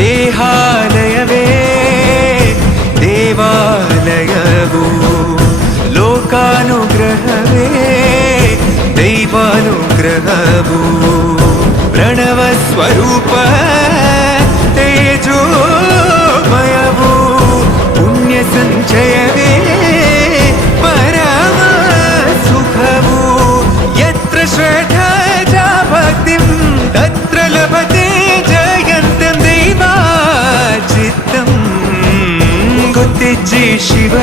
ದೇಹಾಲಯವೇ ದೇವಾಲಯವು, ಲೋಕಾನುಗ್ರಹವೇ ದೈವಾನುಗ್ರಹವು, ಪ್ರಣವ ಸ್ವರೂಪ ತೇಜೋಮಯವು, ಪುಣ್ಯ ಸಂಚಯವೇ ಪರಮ ಸುಖವು, ಯತ್ರ ಶ್ರದ್ಧಾ ಚ ಭಕ್ತಿಂ ತತ್ರ ಲಭತೆ ಜಯಂತಂ ದೈವಾಚಿತ್ತಂ. ಗೊತ್ತಿಜ್ಜಿ ಶಿವ